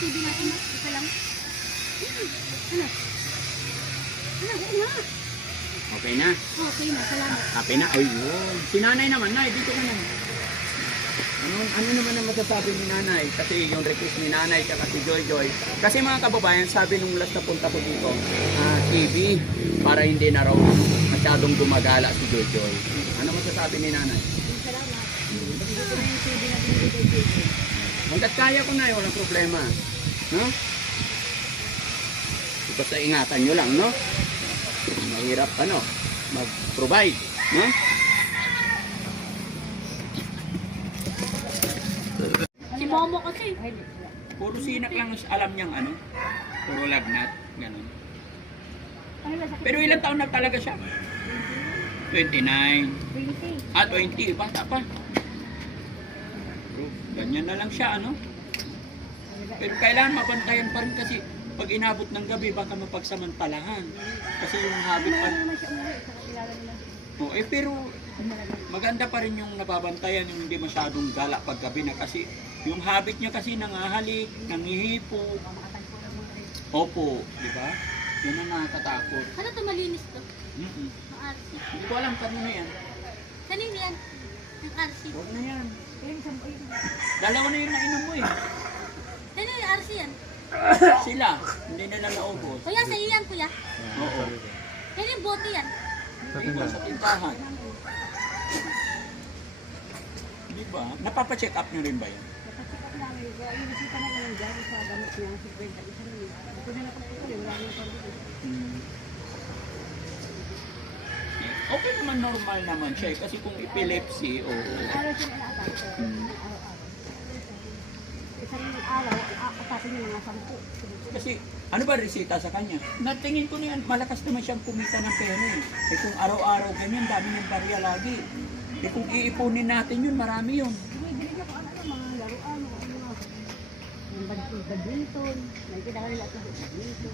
TV natin, ma. Isa lang. Ano? Ano? Oo nga. Okay na? Okay na, salamat. Happy na? Ayun. Si nanay naman, nay, dito ka na. Ano naman ang masasabi ni nanay? Kasi yung request ni nanay at si Joy Joy. Kasi mga kababayan, sabi nung last na punta ko dito, TV, para hindi na raw masyadong gumagala si Joy Joy. Ano masasabi ni nanay? Salamat. Dito na yung TV natin dito dito. Hanggat kaya ko na, walang problema. No? Basta ingatan nyo lang, no? Mahirap, mag-provide, no? Si Momo kasi. Puro sinak lang alam niyang puro lagnat, ganun. Pero ilang taon na talaga siya? 29. 20. 20, bata pa. Pero ganyan na lang siya, Pero kailangan mabantayan pa rin kasi pag inabot ng gabi, baka mapagsamantalahan. Kasi yung habit pa... pero maganda pa rin yung nababantayan, yung hindi masyadong gala pag gabi na kasi yung habit niya kasi nangahalik, nangihipo. Opo, di ba? Yun ang nakakatakot. Ano to malinis to? Hindi ko alam kanina yan. Kanina yan? Yung RC. Huwag na yan. Dalawa na yung nainom mo eh. Kanina yung RC yan? Sila, hindi nila naubos. Kuya, sa iyan kuya. Oo. Kanina yung bote yan? Iba sa tindahan. Di ba? Napapacheck up nyo rin ba yan? Okay naman, normal naman siya kasi kung epilepsy o... Isang araw, apatin yung mga 10. Kasi ano ba resita sa kanya? Natingin ko niyan, malakas naman siyang kumita ng pera eh. Eh kung araw-araw ganyan, dami niyang barya lagi. Eh kung iipunin natin yun, marami yun. Bumibili niya kung mga laruan, yung badminton, nakikita ka nila ito, badminton.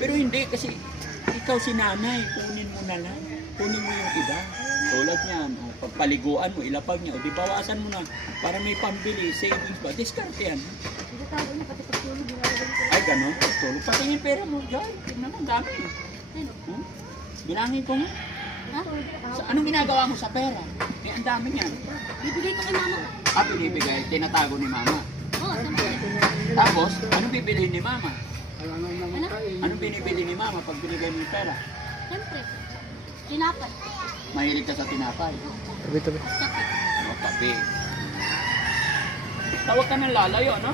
Pero hindi kasi ikaw si nanay, kunin mo na lang. Kunin mo yung iba. Tulad niyan, pagpaliguan mo, ilapag niya, o di bawasan mo na para may pambili, savings ba? Discard yan. Ito tawag niya, pati pagtulog, ginagawa ko. Ay, gano'n, pagtulog. Pati yung pera mo, dyan, tignan mo, ang dami. Ano? Bilangin ko nga. Ha? Anong ginagawa mo sa pera? Eh, ang dami niyan. Bibigay ko kay mama. Binibigay, tinatago ni mama. Oo, siyempre. Tapos, anong bibilihin ni mama? Ano? Anong binibili ni mama pag binigay mo yung pera? Siyempre. Tinapay. Mahilig ka sa tinapay. Tabi. Kape. Kape. Tawag ka ng lalayo, no?